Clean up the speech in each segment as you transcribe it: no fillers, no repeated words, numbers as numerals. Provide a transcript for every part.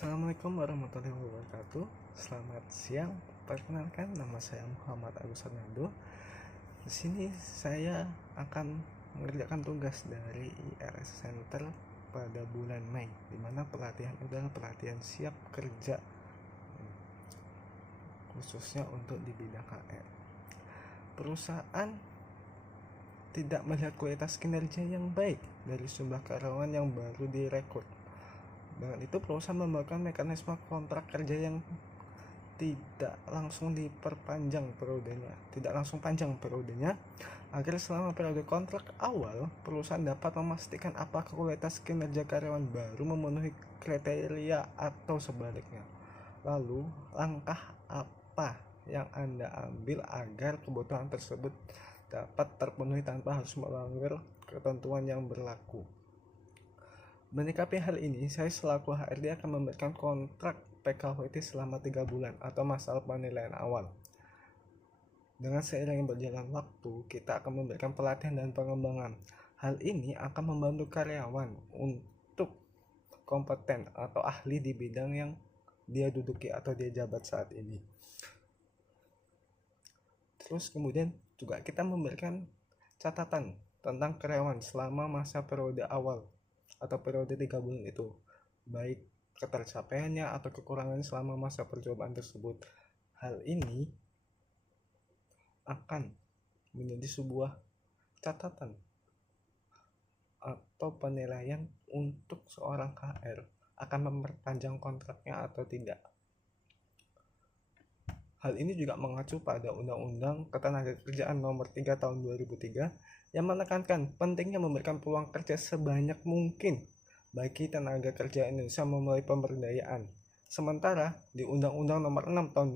Assalamualaikum warahmatullahi wabarakatuh. Selamat siang. Perkenalkan, nama saya Muhammad Agus Hernando. Di sini saya akan mengerjakan tugas dari IRS Center pada bulan Mei, di mana pelatihan adalah pelatihan siap kerja, khususnya untuk di bidang HR. Perusahaan tidak melihat kualitas kinerja yang baik dari jumlah karyawan yang baru direkrut. Dengan itu perusahaan membuatkan mekanisme kontrak kerja yang tidak langsung panjang periodenya, agar selama periode kontrak awal perusahaan dapat memastikan apakah kualitas kinerja karyawan baru memenuhi kriteria atau sebaliknya. Lalu langkah apa yang Anda ambil agar kebutuhan tersebut dapat terpenuhi tanpa harus melanggar ketentuan yang berlaku. Menyikapi hal ini, saya selaku HRD akan memberikan kontrak PKWT selama 3 bulan atau masa penilaian awal. Dengan seiring berjalan waktu, kita akan memberikan pelatihan dan pengembangan. Hal ini akan membantu karyawan untuk kompeten atau ahli di bidang yang dia duduki atau dia jabat saat ini. Terus kemudian juga kita memberikan catatan tentang karyawan selama masa periode awal atau periode 3 bulan itu, baik ketercapaiannya atau kekurangannya selama masa percobaan tersebut. Hal ini akan menjadi sebuah catatan atau penilaian untuk seorang HR akan memperpanjang kontraknya atau tidak. Hal ini juga mengacu pada Undang-Undang Ketenagakerjaan Nomor 3 Tahun 2003 yang menekankan pentingnya memberikan peluang kerja sebanyak mungkin bagi tenaga kerja Indonesia melalui pemberdayaan. Sementara di Undang-Undang Nomor 6 Tahun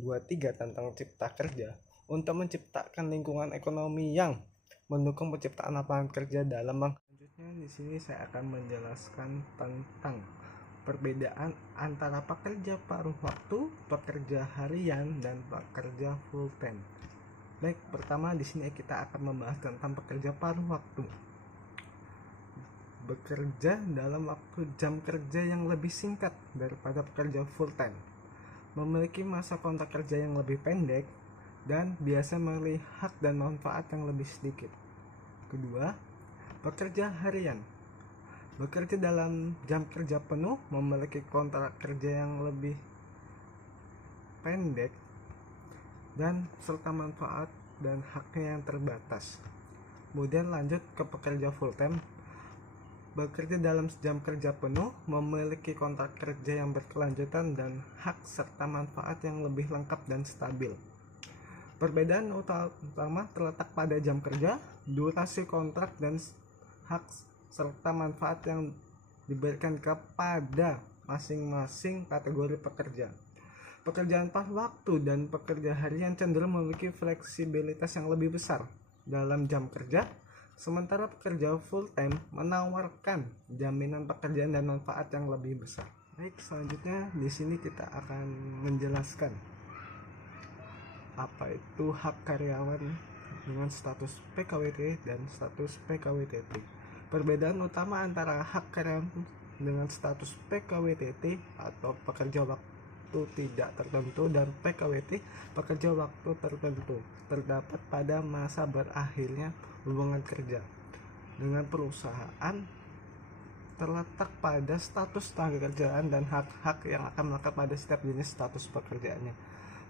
2023 tentang Cipta Kerja untuk menciptakan lingkungan ekonomi yang mendukung penciptaan lapangan kerja dalam. Selanjutnya di sini saya akan menjelaskan tentang perbedaan antara pekerja paruh waktu, pekerja harian, dan pekerja full time. Baik, pertama di sini kita akan membahas tentang pekerja paruh waktu. Bekerja dalam waktu jam kerja yang lebih singkat daripada pekerja full time, memiliki masa kontrak kerja yang lebih pendek, dan biasa memiliki hak dan manfaat yang lebih sedikit. Kedua, pekerja harian bekerja dalam jam kerja penuh, memiliki kontrak kerja yang lebih pendek, dan serta manfaat dan haknya yang terbatas. Kemudian lanjut ke pekerja full time, bekerja dalam jam kerja penuh, memiliki kontrak kerja yang berkelanjutan dan hak serta manfaat yang lebih lengkap dan stabil. Perbedaan utama terletak pada jam kerja, durasi kontrak, dan hak serta manfaat yang diberikan kepada masing-masing kategori pekerja. Pekerjaan paruh waktu dan pekerja harian cenderung memiliki fleksibilitas yang lebih besar dalam jam kerja, sementara pekerja full time menawarkan jaminan pekerjaan dan manfaat yang lebih besar. Baik, selanjutnya di sini kita akan menjelaskan apa itu hak karyawan dengan status PKWT dan status PKWTT. Perbedaan utama antara hak karyawan dengan status PKWTT atau pekerja waktu tidak tertentu dan PKWT pekerja waktu tertentu terdapat pada masa berakhirnya hubungan kerja dengan perusahaan, terletak pada status tenaga kerjaan dan hak-hak yang akan melekat pada setiap jenis status pekerjaannya.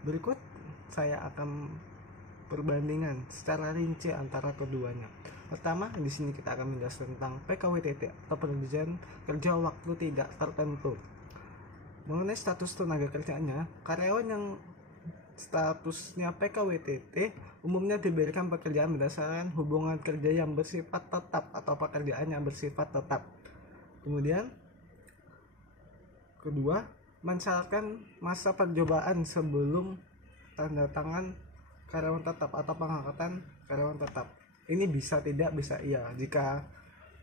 Berikut saya akan perbandingan secara rinci antara keduanya. Pertama, di sini kita akan menjelaskan tentang PKWTT atau pekerjaan kerja waktu tidak tertentu. Mengenai status tenaga kerjanya, karyawan yang statusnya PKWTT umumnya diberikan pekerjaan berdasarkan hubungan kerja yang bersifat tetap atau pekerjaan yang bersifat tetap. Kemudian, kedua, mensyaratkan masa percobaan sebelum tanda tangan karyawan tetap atau pengangkatan karyawan tetap. Ini bisa tidak, bisa iya. Jika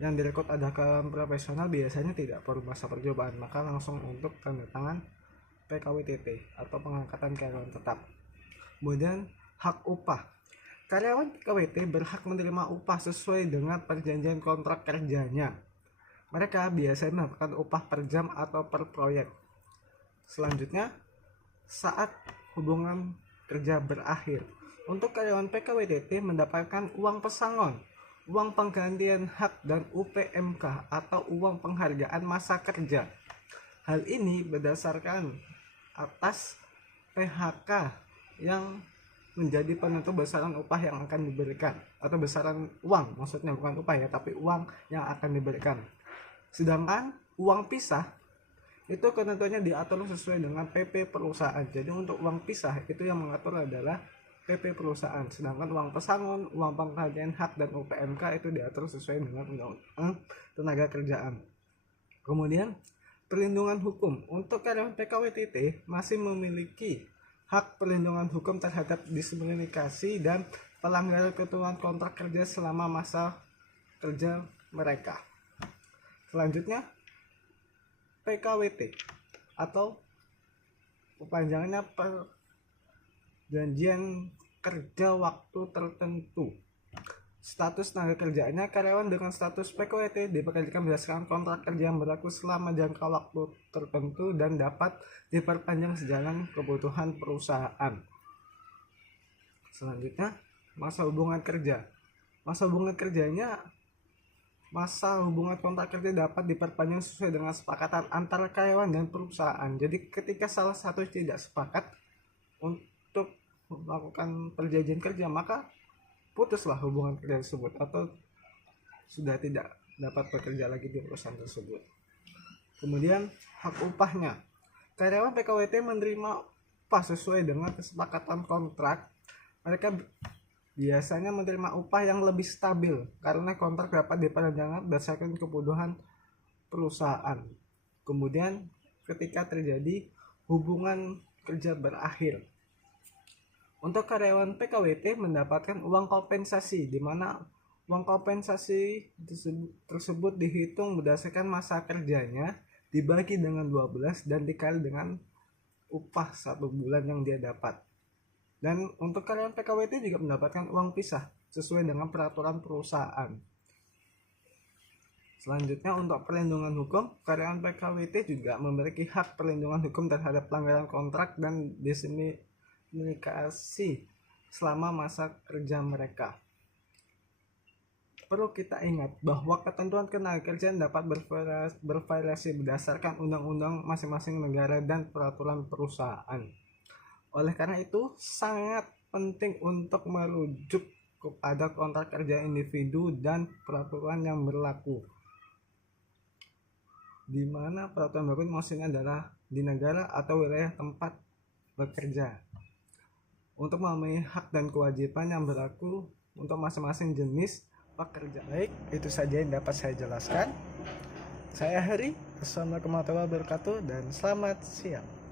yang direkrut ada karyawan profesional, biasanya tidak perlu masa percobaan, maka langsung untuk tanda tangan PKWTT atau pengangkatan karyawan tetap. Kemudian hak upah. Karyawan PKWT berhak menerima upah sesuai dengan perjanjian kontrak kerjanya. Mereka biasanya mendapatkan upah per jam atau per proyek. Selanjutnya, saat hubungan kerja berakhir. Untuk karyawan PKWTT mendapatkan uang pesangon, uang penggantian hak, dan UPMK atau uang penghargaan masa kerja. Hal ini berdasarkan atas PHK yang menjadi penentu besaran upah yang akan diberikan, atau besaran uang, maksudnya bukan upah ya, tapi uang yang akan diberikan. Sedangkan uang pisah itu ketentuannya diatur sesuai dengan PP perusahaan. Jadi untuk uang pisah itu yang mengatur adalah PP perusahaan. Sedangkan uang pesangon, uang penggantian hak, dan UPMK itu diatur sesuai dengan Undang-Undang Tenaga Kerjaan. Kemudian perlindungan hukum. Untuk karyawan PKWTT masih memiliki hak perlindungan hukum terhadap diskriminasi dan pelanggaran ketentuan kontrak kerja selama masa kerja mereka. Selanjutnya, PKWT atau kepanjangannya perjanjian kerja waktu tertentu. Status tenaga kerjanya, karyawan dengan status PKWT dipekerjakan berdasarkan kontrak kerja yang berlaku selama jangka waktu tertentu dan dapat diperpanjang sejalan kebutuhan perusahaan. Selanjutnya, masa hubungan kerja. Masa hubungan kontrak kerja dapat diperpanjang sesuai dengan kesepakatan antara karyawan dan perusahaan. Jadi ketika salah satu tidak sepakat untuk melakukan perjanjian kerja, maka putuslah hubungan kerja tersebut atau sudah tidak dapat bekerja lagi di perusahaan tersebut. Kemudian hak upahnya. Karyawan PKWT menerima upah sesuai dengan kesepakatan kontrak. Mereka biasanya menerima upah yang lebih stabil karena kontrak dapat diperpanjang berdasarkan kebutuhan perusahaan. Kemudian ketika terjadi hubungan kerja berakhir. Untuk karyawan PKWT mendapatkan uang kompensasi, di mana uang kompensasi tersebut dihitung berdasarkan masa kerjanya, dibagi dengan 12 dan dikali dengan upah 1 bulan yang dia dapat. Dan untuk karyawan PKWT juga mendapatkan uang pisah sesuai dengan peraturan perusahaan. Selanjutnya, untuk perlindungan hukum, karyawan PKWT juga memiliki hak perlindungan hukum terhadap pelanggaran kontrak dan diskriminasi selama masa kerja mereka. Perlu kita ingat bahwa ketentuan ketenagakerjaan dapat bervariasi berdasarkan undang-undang masing-masing negara dan peraturan perusahaan. Oleh karena itu, sangat penting untuk merujuk kepada kontrak kerja individu dan peraturan yang berlaku. Di mana peraturan berlaku maksudnya adalah di negara atau wilayah tempat bekerja. Untuk memenuhi hak dan kewajiban yang berlaku untuk masing-masing jenis pekerja. Baik, itu saja yang dapat saya jelaskan. Saya Hari, Assalamualaikum warahmatullahi wabarakatuh, dan selamat siang.